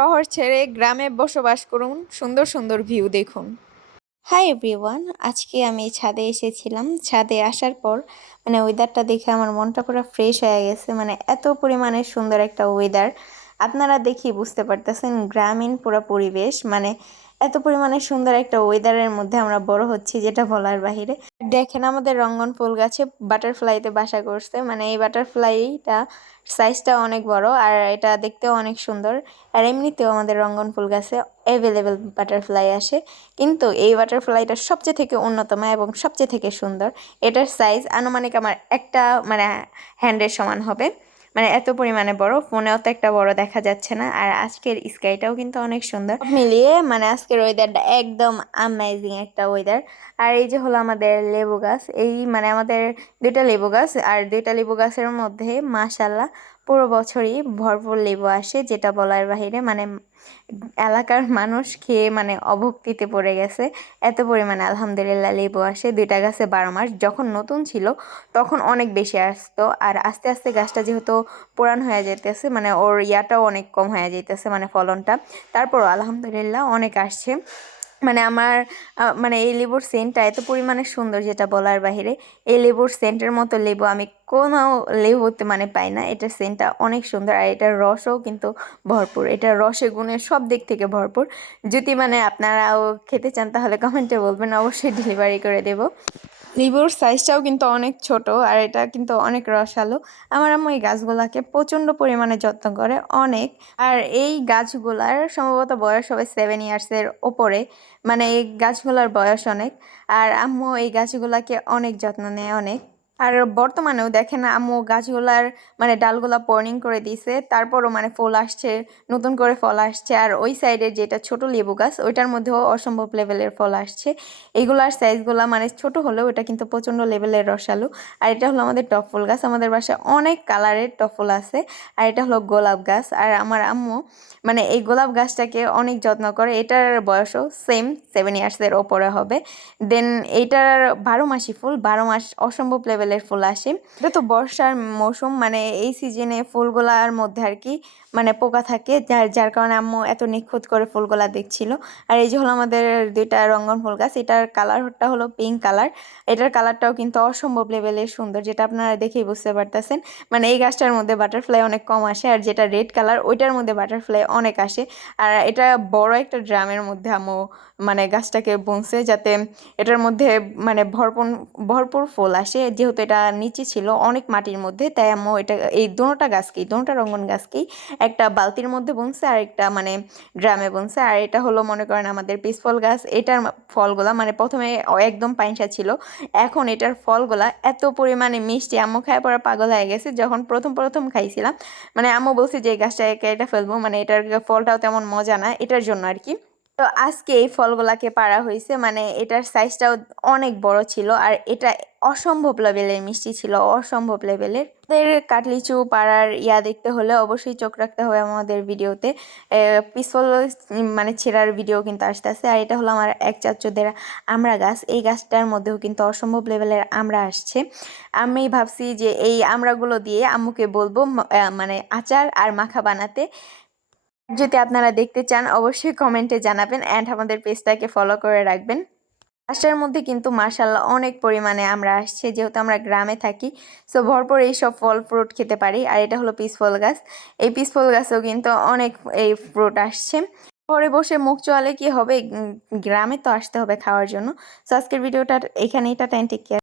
শহর ছেড়ে গ্রামে বসবাস করুন, সুন্দর সুন্দর ভিউ দেখুন। হাই এভরিওয়ান, আজকে আমি ছাদে এসেছিলাম। ছাদে আসার পর ওয়েদারটা দেখে আমার মনটা পুরো ফ্রেশ হয়ে গেছে। এত পরিমাণে সুন্দর একটা ওয়েদার, আপনারা দেখি বুঝতে পারতেছেন। গ্রামীণ পুরো পরিবেশ, এত পরিমাণে সুন্দর একটা ওয়েদারের মধ্যে আমরা বড় হচ্ছি, যেটা বলার বাহিরে। দেখেন আমাদের রঙ্গন ফুল গাছে বাটারফ্লাইতে বাসা করছে। এই বাটারফ্লাইটা সাইজটা অনেক বড় আর এটা দেখতেও অনেক সুন্দর। আর এমনিতেও আমাদের রঙ্গন ফুল গাছে অ্যাভেলেবেল বাটারফ্লাই আসে, কিন্তু এই বাটারফ্লাইটা সবচেয়ে থেকে অন্যতম এবং সবচেয়ে থেকে সুন্দর। এটার সাইজ আনুমানিক আমার একটা হ্যান্ডের সমান হবে। এত পরিমাণে বড়, ফোনেও তো একটা বড় দেখা যাচ্ছে না। আর আজকের স্কাইটাও কিন্তু অনেক সুন্দর। সব মিলিয়ে আজকের ওয়েদারটা একদম অ্যামেজিং একটা ওয়েদার। আর এই যে হলো আমাদের লেবু গাছ, এই আমাদের দুইটা লেবু গাছ, আর দুইটা লেবু গাছের মধ্যে মাশাল্লাহ পুরো বছরই ভরপুর লেবু আসে, যেটা বলার বাহিরে। এলাকার মানুষ খেয়ে অভক্তিতে পড়ে গেছে। এত পরিমাণে আলহামদুলিল্লাহ লেবু আসে। দুইটা গাছে 12 মাস। যখন নতুন ছিল তখন অনেক বেশি আসতো, আর আস্তে আস্তে গাছটা যেহেতু পুরান হয়ে যাইতেছে, ওর ইয়াটাও অনেক কম হয়ে যাইতেছে, ফলনটা। তারপরও আলহামদুলিল্লাহ অনেক আসছে। আমার এই লেবুর সেন্টটা এত পরিমাণে সুন্দর, যেটা বলার বাহিরে। এই লেবুর সেন্টের মতো লেবু আমি কোনো লেবুতে পাই না। এটার সেন্টটা অনেক সুন্দর, আর এটার রসও কিন্তু ভরপুর। এটার রসে গুণে সব দিক থেকে ভরপুর। যদি আপনারাও খেতে চান তাহলে কমেন্টে বলবেন, অবশ্যই ডেলিভারি করে দেব। লেবুর সাইজটাও কিন্তু অনেক ছোট, আর এটা কিন্তু অনেক রসালো। আমার আম্মু এই গাছগুলাকে প্রচণ্ড পরিমাণে যত্ন করে, অনেক। আর এই গাছগুলার সম্ভবত বয়স হবে 7 ইয়ার্সের ওপরে। এই গাছগুলার বয়স অনেক। আর আম্মু এই গাছগুলাকে অনেক যত্ন নেয়, অনেক। আর বর্তমানেও দেখেন আম্মু গাছগুলার ডালগুলা পর্নিং করে দিয়েছে, তারপরও ফুল আসছে, নতুন করে ফল আসছে। আর ওই সাইডের যেটা ছোট লেবু গাছ, ওইটার মধ্যেও অসম্ভব লেভেলের ফল আসছে। এগুলার সাইজগুলা ছোট হলেও এটা কিন্তু প্রচণ্ড লেভেলের রসালো। আর এটা হলো আমাদের টপ ফুল গাছ। আমাদের বাসায় অনেক কালারের টপ ফুল আছে। আর এটা হলো গোলাপ গাছ। আর আমার আম্মু এই গোলাপ গাছটাকে অনেক যত্ন করে। এটার বয়সও সেম 7 ইয়ার্সের ওপরে হবে। দেন এইটার 12 মাসই ফুল, 12 মাস অসম্ভব লেভেলের ফুল আসে। এটা তো বর্ষার মৌসুম, এই সিজনে ফুলগুলার মধ্যে আর কি পোকা থাকে, যার যার কারণে আম্মু এত নিখুঁত করে ফুলগুলা দেখছিল। আর এই যে হলো আমাদের দুইটা রঙ্গন ফুল গাছ। এটার কালারটা হলো পিঙ্ক কালার। এটার কালারটাও কিন্তু অসম্ভব লেভেলের সুন্দর, যেটা আপনারা দেখেই বুঝতে পারতেছেন। এই গাছটার মধ্যে বাটারফ্লাই অনেক কম আসে, আর যেটা রেড কালার ওইটার মধ্যে বাটারফ্লাই অনেক আসে। আর এটা বড় একটা ড্রামের মধ্যে আম্মু গাছটাকে বুনছে, যাতে এটার মধ্যে ভরপুর ভরপুর ফুল আসে। যেহেতু এটা নিচে ছিল অনেক মাটির মধ্যে, তাই আম্মু এটা এই দুটোটা রঙ্গন গাছকেই একটা বালতির মধ্যে বুনছে, আর একটা ড্রামে বুনছে। আর এটা হলো মনে করেন আমাদের পিসফল গাছ। এটার ফলগুলা প্রথমে একদম পাইনসা ছিল, এখন এটার ফলগুলা এত পরিমাণে মিষ্টি, আম্মু খায় পড়া পাগল হয়ে গেছে। যখন প্রথম প্রথম খাইছিলাম আম্মু বলছে যে এই গাছটা কেটে ফেলবো, এটার ফলটাও তেমন মজা না, এটার জন্য আর কি। তো আজকে এই ফলগুলাকে পাড়া হয়েছে। এটার সাইজটাও অনেক বড় ছিল, আর এটা অসম্ভব লেভেলের মিষ্টি ছিল, অসম্ভব লেভেলের। এর কাটলিচু পাড়ার দেখতে হলে অবশ্যই চোখ রাখতে হবে আমাদের ভিডিওতে। পিসফল ছেঁড়ার ভিডিও কিন্তু আসতেছে। আর এটা হলো আমার এক চাচুদের আমড়া গাছ। এই গাছটার মধ্যেও কিন্তু অসম্ভব লেভেলের আমড়া আসছে। আমি ভাবছি যে এই আমড়াগুলো দিয়ে আম্মুকে বলবো আচার আর মাখা বানাতে। যদি আপনারা দেখতে চান অবশ্যই কমেন্টে জানাবেন, অ্যান্ড আমাদের পেজটাকে ফলো করে রাখবেন। গাছটার মধ্যে কিন্তু মাশাআল্লাহ অনেক পরিমাণে আমরা আসছে, যেহেতু আমরা গ্রামে থাকি, সো ভরপুর এইসব ফল ফ্রুট খেতে পারি। আর এটা হলো পিসফল গাছ। এই পিসফল গাছেও কিন্তু অনেক এই ফ্রুট আসছে। ঘরে বসে মুখ চলে কি হবে, গ্রামে তো আসতে হবে খাওয়ার জন্য। সো আজকের ভিডিওটা এখানেই, টাটা, টেক কেয়ার।